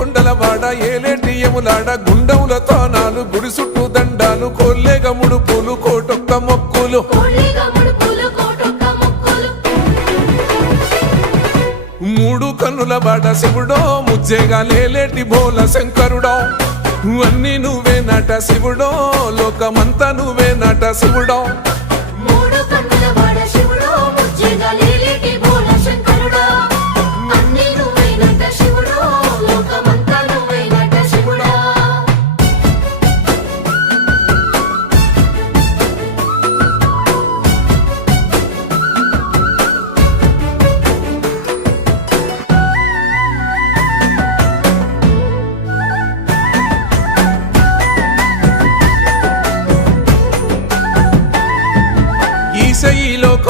కొండల వాడ ఏలేటి ఎములాడ గుండముల తానాలు గుడి చుట్టూ దండాలు కొల్లేగ ముడుపులు కోటొక్క మొక్కులు. మూడు కన్నుల బాట శివుడో ముజ్జేగా లేలేటి బోల శంకరుడో. అన్ని నువ్వే నట శివుడో లోకమంతా నువ్వే నట శివుడో.